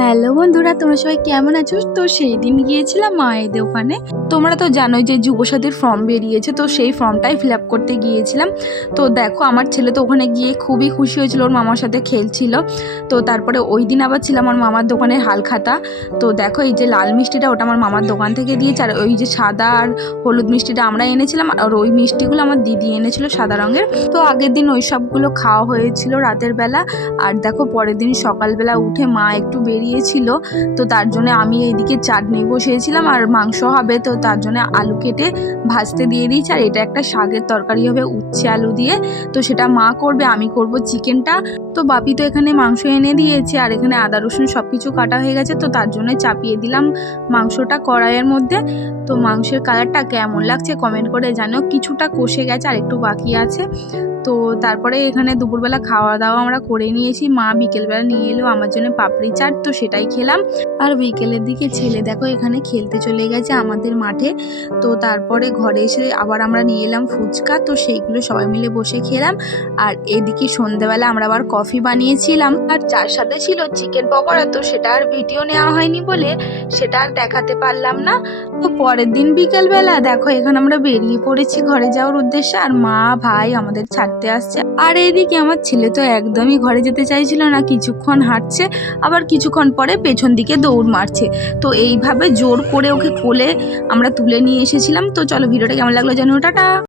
Hello বন্ধুরা, তোমরা সবাই কেমন আছো? তো সেই দিন গিয়েছিলাম মায়েদের ওখানে। তোমরা তো জানোই যে যুবসাথীর ফর্ম বেরিয়েছে, তো সেই ফর্মটাই ফিল আপ করতে গিয়েছিলাম। তো দেখো, আমার ছেলে তো ওখানে গিয়ে খুবই খুশি হয়েছিল, ওর মামার সাথে খেলছিল। তো তারপরে ওই দিন আবার ছিল আমার মামার দোকানের হালখাতা। তো দেখো, এই যে লাল মিষ্টিটা ওটা আমার মামার দোকান থেকে দিয়েছে, আর ওই যে সাদা আর হলুদ মিষ্টিটা আমরা এনেছিলাম, আর ওই মিষ্টিগুলো আমার দিদি এনেছিল সাদা রঙের। তো আগের দিন ওই সবগুলো খাওয়া হয়েছিল রাতের বেলা। আর দেখো, পরের দিন সকালবেলা উঠে মা একটু বেরিয়েছিল, তো তার জন্য আমি এইদিকে চাটনি বসিয়েছিলাম, আর মাংস হবে তো তার জন্য আলু কেটে ভাজতে দিয়ে দিয়েছি। আর এটা একটা শাকের তরকারি হবে উচ্ছে আলু দিয়ে, তো সেটা মা করবে, আমি করব চিকেনটা। তো বাপি তো এখানে মাংস এনে দিয়েছে, আর এখানে আদা রসুন সব কিছু কাটা হয়ে গেছে, তো তার জন্য চাপিয়ে দিলাম মাংসটা কড়াইয়ের মধ্যে। তো মাংসের কালারটা কেমন লাগছে কমেন্ট করে জানো। কিছুটা কষে গেছে, আর একটু বাকি আছে। তো তারপরে এখানে দুপুরবেলা খাওয়া দাওয়া আমরা করে নিয়েছি। মা বিকেলবেলা নিয়ে এলো আমার জন্য পাপড়ি চাট, তো সেটাই খেলাম। আর বিকেলের দিকে ছেলে দেখো এখানে খেলতে চলে গেছে আমাদের মাঠে। তো তারপরে ঘরে এসে আবার আমরা নিয়ে এলাম ফুচকা, তো সেইগুলো সবাই মিলে বসে খেলাম। আর এদিকে সন্ধ্যাবেলা আমরা আবার কফি বানিয়েছিলাম, আর যার সাথে ছিল চিকেন পকোড়া, তো সেটা আর ভিডিও নেওয়া হয়নি বলে সেটা আর দেখাতে পারলাম না। তো পরের দিন বিকেলবেলা দেখো এখানে আমরা বেরিয়ে পড়েছি ঘরে যাওয়ার উদ্দেশ্যে, আর মা ভাই আমাদের ছাড়তে আসছে। আর এইদিকে আমার ছেলে তো একদমই ঘরে যেতে চাইছিল না, কিছুক্ষণ হাঁটছে, আবার কিছুক্ষণ পরে পেছন দিকে দৌড় মারছে। তো এইভাবে জোর করে ওকে কোলে আমরা তুলে নিয়ে এসেছিলাম। তো চলো, ভিডিওটা কেমন লাগলো জানো, টাটা।